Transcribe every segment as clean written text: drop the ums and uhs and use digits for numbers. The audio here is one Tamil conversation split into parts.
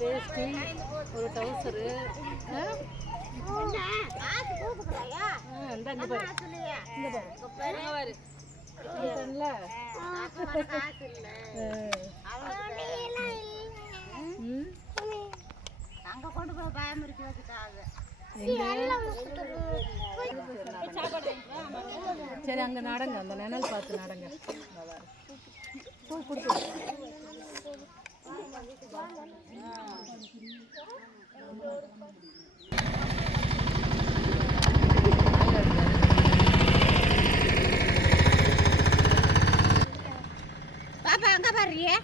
வேஷ்டி ஒரு டவுசரு அங்க கொண்டு போய் பயமுறுத்தி வச்சுட்டாங்க. சரி அங்க நடங்க, அந்த நிழல் பார்த்து நடங்க. கொடுத்து பாப்பா அங்க பாருறியே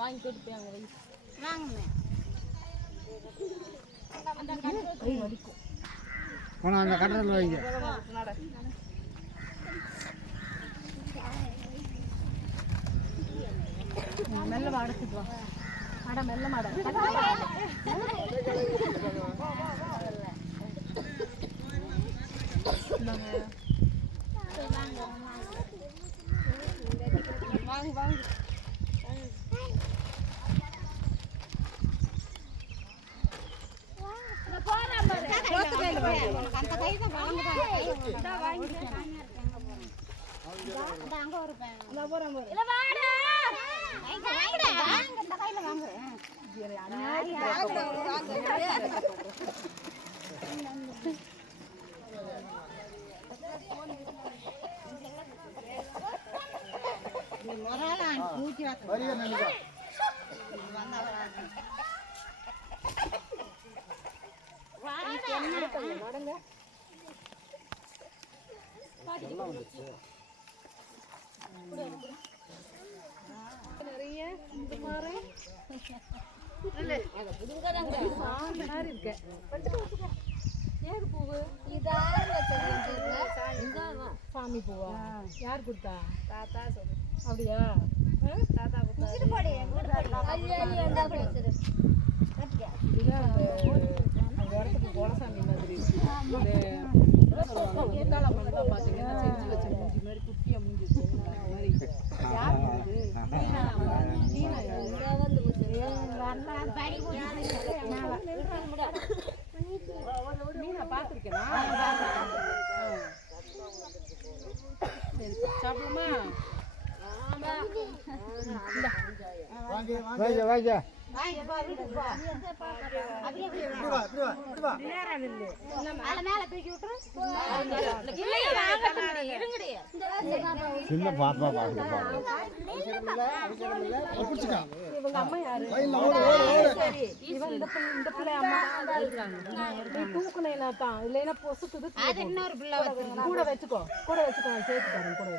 வாங்கி கொடுத்து வாங்குவேன். அந்த கட்டத்தில் வைங்க. மெல்ல அடைச்சிட்டு வா. மாட மெல்ல மாட வாங்க வாங்க. நிறைய சாமி பூவா யார் கொடுத்தா? தாத்தா சொல்லு. அப்படியா? தாத்தா இடத்துக்கு கோலசாமி மாதிரி பார்த்தீங்கன்னா செஞ்சு வச்ச மூஞ்சி மாதிரி குட்டியா மூஞ்சி மாதிரி யார் மீனா பார்த்துருக்கேனா? சரி சாப்பிடுமா? சின்ன பாப்பா இவங்க அம்மா யாரு? இந்த பிள்ளை அம்மா தூக்குனா தான் இல்லைன்னா பொசுக்குது. கூட வச்சுக்கோ, கூட வச்சுக்கோ, சேர்த்து பாருங்க. கூட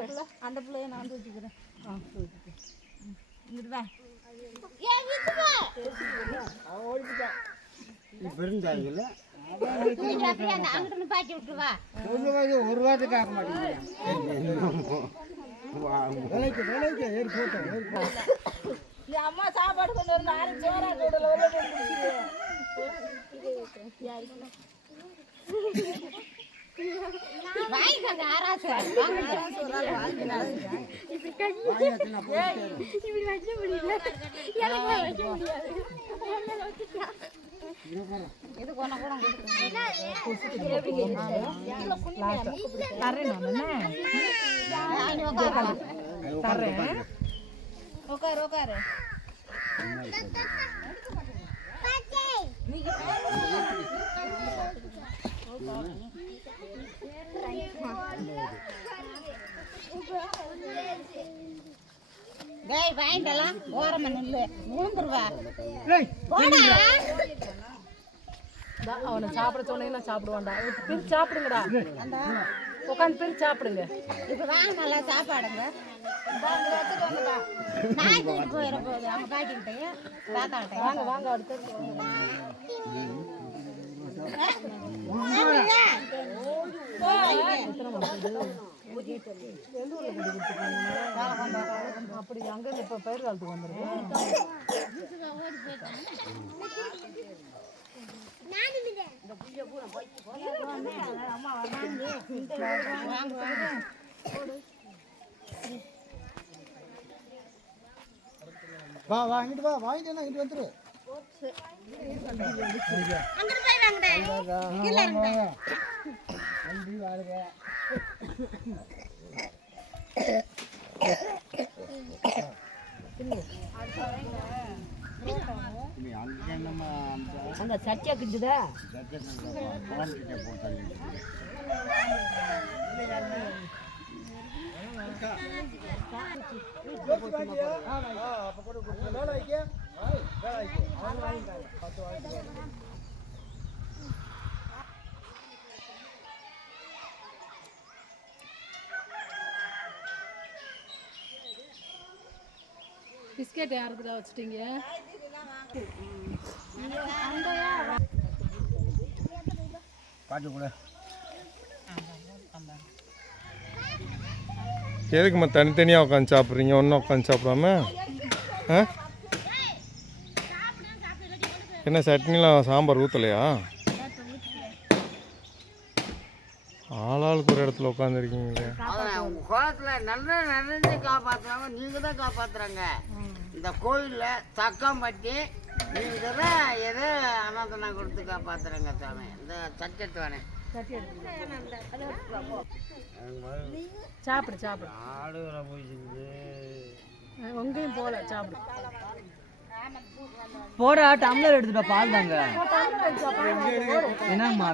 வச்சுக்கோ. அந்த பிள்ளைய நான் வச்சுக்கிறேன். பெருந்தாயில பாக்கி விட்டுருவா. ஒரு வாரத்துக்கு ஆக மாட்டேங்குது. அம்மா சாப்பாடு கொண்டு வந்து ஆறு சோறா வாங்கிக்கோங்க. ஆராசு இது கொண்ட கூட தர்றேன். உட்காரு உட்காரு. டேய் வாங்கிடலாம். ஓரமா நில்லு, விழுந்துருவா. அவனை சாப்பிட சொன்னீங்கன்னா சாப்பிடுவான்டா. பிரிச்சு சாப்பிடுங்கடா, உட்காந்து பிரிச்சு சாப்பிடுங்க. இப்ப வாங்க நல்லா சாப்பாடுங்க. நான் கூட்டு போயிட போகுது அவங்க பாட்டிக்கிட்டே தாத்தாக்கிட்டே. வாங்க வாங்க அடுத்து அப்படி அங்கே இப்போ பயிர் காலத்துக்கு வந்துருக்கு. வா வா இங்கிட்டு வா வாங்கிட்டு இங்கிட்டு வந்துரு. அந்த சட்டியா கிஞ்சுதா பிஸ்கெட் யாருக்குதா வச்சுட்டீங்க? பாட்டு கூட எதுக்குமா தனித்தனியாக உட்காந்து சாப்பிட்றீங்க, ஒன்றும் உட்காந்து சாப்பிடாம? ஆ என்ன சட்னிலாம் சாம்பார் ஊற்றலையா? ஆளாளுக்கு ஒரு இடத்துல உட்காந்துருக்கீங்களே. குளத்தில் நல்லா நிறைஞ்சு காப்பாற்றுறாங்க. நீங்கள் தான் காப்பாற்றுறாங்க. இந்த கோயிலில் தக்கம்பட்டி நீங்கள் தான் எதோ அனாதனா கொடுத்து காப்பாற்றுறாங்க சாமி. இந்த சட்டத்து வேணே சாப்பிடு சாப்பிடு. ஆடு வர போயிடுச்சு. உங்கேயும் போகல சாப்பிடு. போட டம்ளர் எடுத்துட்டா பால் தாங்க. என்னம்மா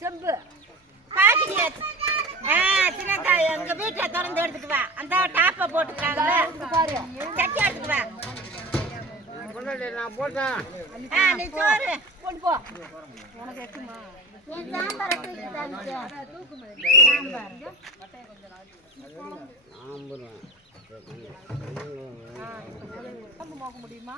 செம்பு எங்க வீட்டுல திறந்து எடுத்துட்டு வா. அந்த டாப்பை போட்டுக்கிறாங்க சட்டி எடுத்துட்டு வா. நான் போட்டேன். நீ சோறு கொண்டு போ. சாம்பார் முடியுமா?